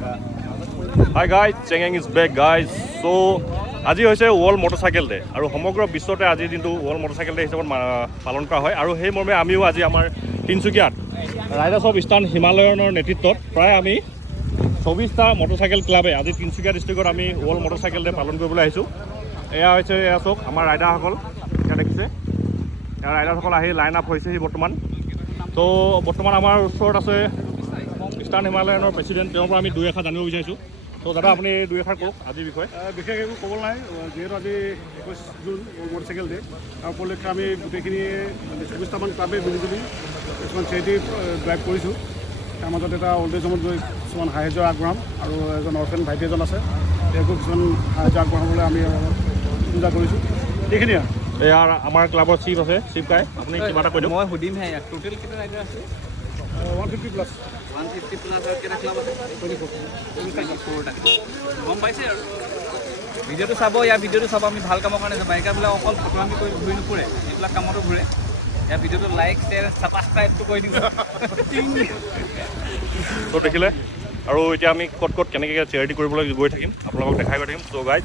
Hi guys, Chengeng is back guys. So আজি হৈছে world motorcycle day আৰু সমগ্ৰ বিশ্বতে আজিৰ দিনটো ৱৰ্ল্ড মটৰচাইকেল ডে হিচাপত পালন কৰা হয় আৰু সেই মৰ্মে আমিও আজি আমাৰ তিনিচুকীয়াত ৰাইডাৰ্ছ অফ ইষ্টাৰ্ণ হিমালয়নৰ নেতৃত্বত প্ৰায় আমি 24টা মটৰচাইকেল ক্লাবে আজি তিনিচুকীয়া ডিষ্ট্ৰিক্টত আমি ৱৰ্ল্ড মটৰচাইকেল ডে পালন কৰিবলৈ আহিছোঁ। এয়া হৈছে চাওক আমাৰ ৰাইডাৰসকল, এতিয়া দেখিছে এয়া ৰাইডাৰসকল আহি লাইন আপ হৈছেহি বৰ্তমান। তো বৰ্তমান আমাৰ ওচৰত আছে ইষ্টাৰ্ণ হিমালয়নৰ প্ৰেচিডেণ্ট, তেওঁৰ পৰা আমি দুই এষাৰ জানিব বিচাৰিছোঁ। তো দাদা আপুনি দুই এষাৰ কওক আজিৰ বিষয়ে। বিশেষ একো ক'ব নাই, যিহেতু আজি 21 জুন মটৰচাইকেল ডে তাৰ উপলক্ষে আমি গোটেইখিনি 24টামান ক্লাবে মিলিজুলি কিছুমান চেৰিটি ড্ৰাইভ কৰিছোঁ। তাৰ মাজত এটা অল্ড এজ হোমত গৈ কিছুমান সাহায্য আগবঢ়াম আৰু এজন অৰ্ফেন ভাইটি এজন আছে, তেওঁকো কিছুমান সাহায্য আগবঢ়াবলৈ আমি চিন্তা কৰিছোঁ। এইখিনিয়ে আৰু এয়া আমাৰ ক্লাবৰ চিফ আছে, চিফ কাই আপুনি কিবা এটা কৈ দিয়ক। মই সুধিমহে ইয়াত টোটেল কেইটা ৰাইডাৰ আছে? 150 প্লাছ 150 প্লাছ আৰু কেইটা ক্লাব আছে? 24টা। গম পাইছে আৰু ভিডিঅ'টো চাব, ইয়াৰ ভিডিঅ'টো চাব। আমি ভাল কামৰ কাৰণে যাম। বাইকাৰবিলাক অকল ফটোৱামি কৰি ঘূৰি নুফুৰে, এইবিলাক কামতো ঘূৰে। ইয়াৰ ভিডিঅ'টো লাইক শ্বেয়াৰ ছাবস্ক্ৰাইবটো কৰি দিব। তো দেখিলে আৰু এতিয়া আমি ক'ত ক'ত কেনেকৈ চেৰিটি কৰিবলৈ গৈ থাকিম আপোনালোকক দেখাই গৈ থাকিম। চ' গাইজ